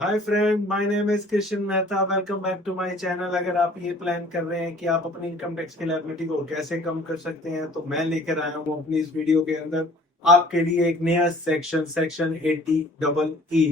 Hi friend, my name is Krishna Mehta. Welcome back to my channel. अगर आप ये plan कर रहे हैं कि आप अपनी इनकम टैक्स की लायबिलिटी को कैसे कम कर सकते हैं, तो मैं लेकर आया हूँ अपनी इस वीडियो के अंदर आपके लिए एक नया सेक्शन 80 डबल ई।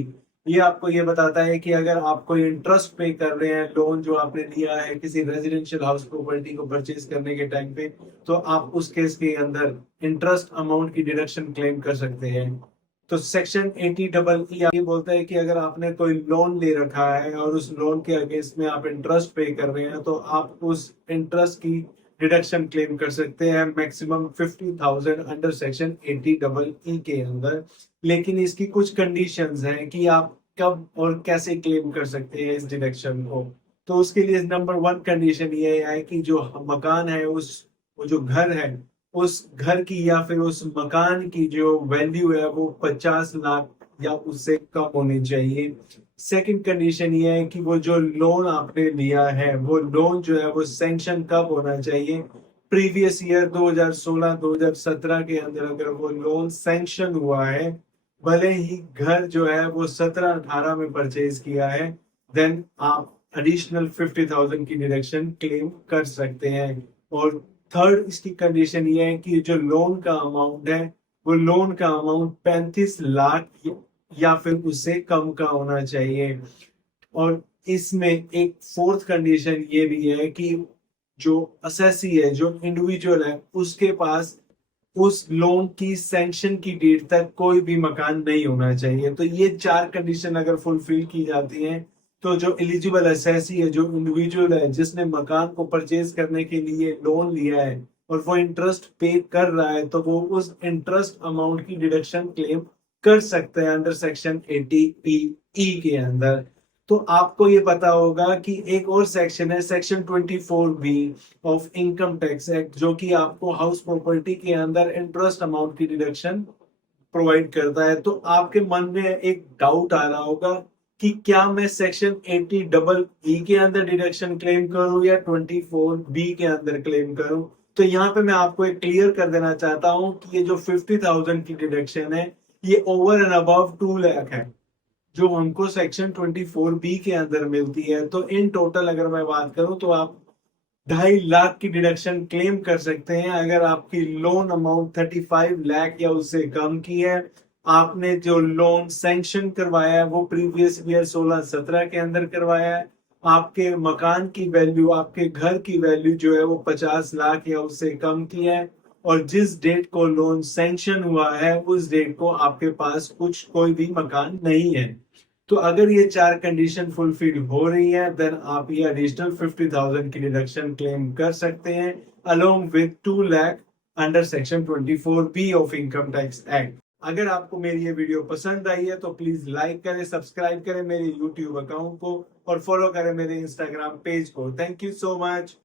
ये आपको ये बताता है कि अगर आप कोई इंटरेस्ट पे कर रहे हैं, लोन जो आपने लिया है किसी रेजिडेंशियल हाउस प्रॉपर्टी को परचेज करने के टाइम पे, तो आप उस केस के अंदर इंटरेस्ट अमाउंट की डिडक्शन क्लेम कर सकते हैं। तो सेक्शन 80 डबल ई ये बोलता है कि अगर आपने कोई लोन ले रखा है और उस लोन के अगेंस्ट में आप इंटरेस्ट पे कर रहे हैं, तो आप उस इंटरेस्ट की डिडक्शन क्लेम कर सकते हैं maximum 50,000 under section 80 double E के अंदर। लेकिन इसकी कुछ कंडीशंस हैं कि आप कब और कैसे क्लेम कर सकते हैं इस डिडक्शन को। तो उसके लिए नंबर वन कंडीशन ये है कि जो मकान है, उस वो जो घर है, उस घर की या फिर उस मकान की जो वैल्यू है वो 50 लाख या उससे कम होनी चाहिए। सेकंड कंडीशन ये है कि वो जो लोन आपने लिया है, वो लोन जो है वो सैंक्शन कब होना चाहिए। प्रीवियस ईयर 2016-2017 के अंदर अगर वो लोन सैंक्शन हुआ है, भले ही घर जो है वो 17-18 में परचेज किया है, देन आप एडिशनल 50,000 की डिडक्शन क्लेम कर सकते हैं। और थर्ड इसकी कंडीशन ये है कि जो लोन का अमाउंट है, वो लोन का अमाउंट 35 लाख या फिर उससे कम का होना चाहिए। और इसमें एक फोर्थ कंडीशन ये भी है कि जो असेसी है, जो इंडिविजुअल है, उसके पास उस लोन की सैंक्शन की डेट तक कोई भी मकान नहीं होना चाहिए। तो ये चार कंडीशन अगर फुलफिल की जाती हैं, तो जो एलिजिबल असेसी है, जो इंडिविजुअल है जिसने मकान को परचेज करने के लिए लोन लिया है और वो इंटरेस्ट पे कर रहा है, तो वो उस इंटरेस्ट अमाउंट की डिडक्शन क्लेम कर सकते हैं अंडर सेक्शन 80 ई के अंदर। तो आपको ये पता होगा कि एक और सेक्शन है, section 24 B of income tax act, जो कि आपको हाउस प्रॉपर्टी के अंदर इंटरेस्ट अमाउंट की डिडक्शन प्रोवाइड करता है। तो आपके मन में एक डाउट आ रहा होगा कि क्या मैं सेक्शन 80 डबल ई के अंदर डिडक्शन क्लेम करूं या 24 बी के अंदर क्लेम करूं। तो यहाँ पे मैं आपको एक क्लियर कर देना चाहता हूं कि ये जो 50,000 की डिडक्शन है, ये ओवर एंड अबव 2 लाख है जो हमको सेक्शन 24 बी के अंदर मिलती है। तो इन टोटल अगर मैं बात करूं, तो आप 2.5 लाख की डिडक्शन क्लेम कर सकते हैं अगर आपकी लोन अमाउंट 35 लाख या उससे कम की है। आपने जो लोन सैंक्शन करवाया है वो प्रीवियस ईयर 16-17 के अंदर करवाया है। आपके मकान की वैल्यू, आपके घर की वैल्यू जो है वो 50 लाख या उससे कम की है, और जिस डेट को लोन सैंक्शन हुआ है उस डेट को आपके पास कुछ कोई भी मकान नहीं है। तो अगर ये चार कंडीशन फुलफिल हो रही है, देन आप ये एडिशनल 50,000 की डिडक्शन क्लेम कर सकते हैं along with 2 lakh under section 24 B of income tax act. अगर आपको मेरी ये वीडियो पसंद आई है, तो प्लीज लाइक करें, सब्सक्राइब करें मेरे यूट्यूब अकाउंट को और फॉलो करें मेरे इंस्टाग्राम पेज को। Thank you so much.